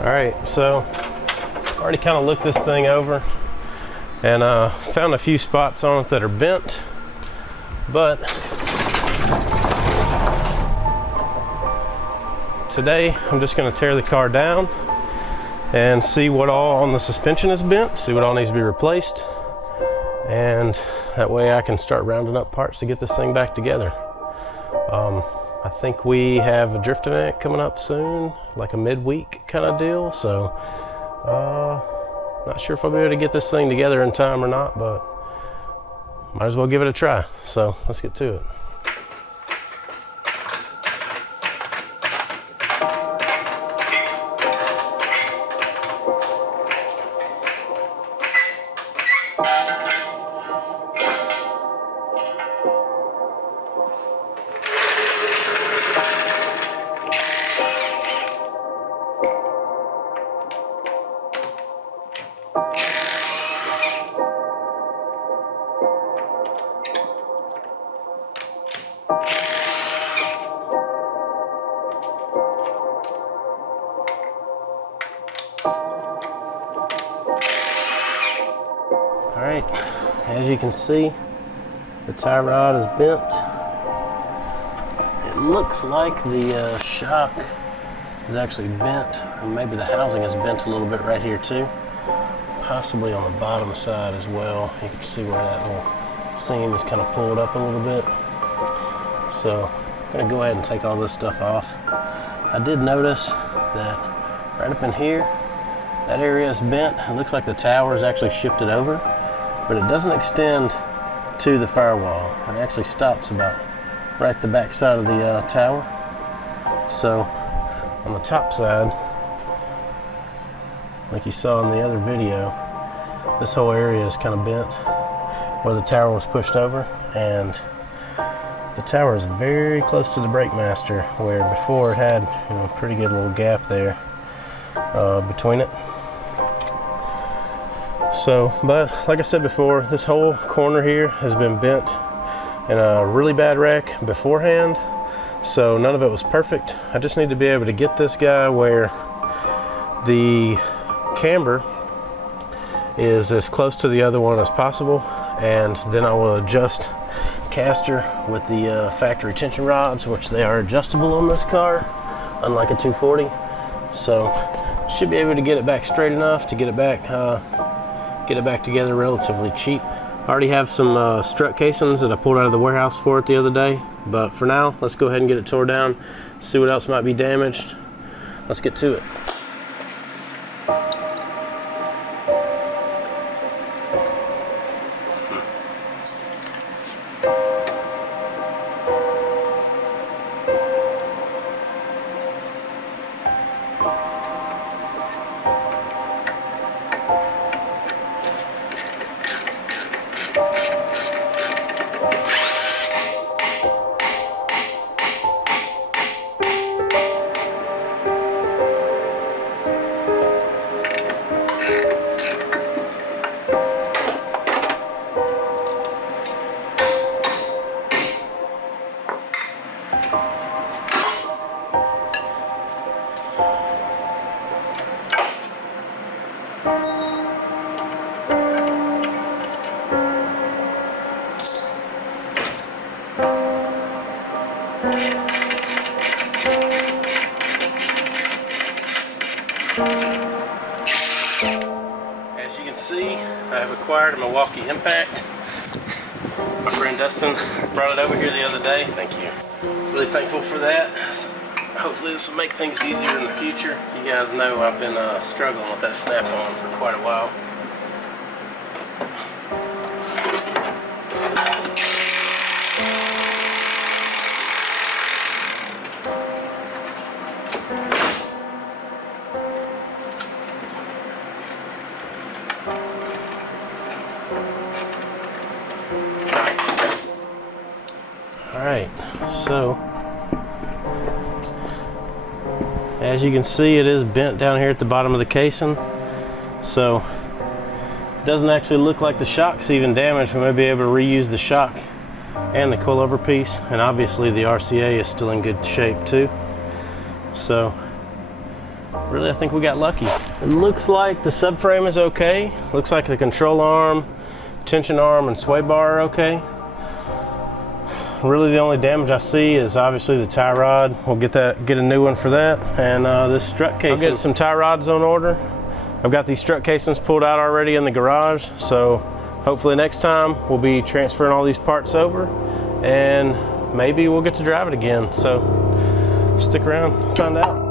All right, so already kind of looked this thing over and found a few spots on it that are bent, but today I'm just going to tear the car down and see what all on the suspension is bent, see what all needs to be replaced, and that way I can start rounding up parts to get this thing back together. I think we have a drift event coming up soon, like a midweek kind of deal, so not sure if I'll be able to get this thing together in time or not, but might as well give it a try. So let's get to it. All right, as you can see, the tie rod is bent. It looks like the shock is actually bent, or maybe the housing is bent a little bit right here too. Possibly on the bottom side as well. You can see where that little seam is kind of pulled up a little bit. So I'm gonna go ahead and take all this stuff off. I did notice that right up in here, that area is bent. It looks like the tower is actually shifted over, but it doesn't extend to the firewall. It actually stops about right at the back side of the tower. So on the top side, like you saw in the other video, this whole area is kind of bent where the tower was pushed over, and the tower is very close to the brake master, where before it had, you know, a pretty good little gap there between it. So, but like I said before, this whole corner here has been bent in a really bad wreck beforehand, so none of it was perfect. I just need to be able to get this guy where the camber is as close to the other one as possible, and then I will adjust caster with the factory tension rods, which they are adjustable on this car, unlike a 240. So should be able to get it back straight enough to get it back together relatively cheap. I already have some strut casings that I pulled out of the warehouse for it the other day, but for now, let's go ahead and get it tore down, see what else might be damaged. Let's get to it. As you can see, I have acquired a Milwaukee Impact. My friend Dustin brought it over here the other day. Thank you. Really thankful for that. Hopefully this will make things easier in the future. You guys know I've been struggling with that snap-on for quite a while. Alright, so as you can see, it is bent down here at the bottom of the casing, so it doesn't actually look like the shock's even damaged. We may be able to reuse the shock and the coilover piece, and obviously the RCA is still in good shape too. So really, I think we got lucky. It looks like the subframe is okay. Looks like the control arm, tension arm, and sway bar are okay. Really the only damage I see is obviously the tie rod. We'll get a new one for that. And this strut casing. I'll get some tie rods on order. I've got these strut casings pulled out already in the garage, so hopefully next time we'll be transferring all these parts over and maybe we'll get to drive it again. So stick around, find out.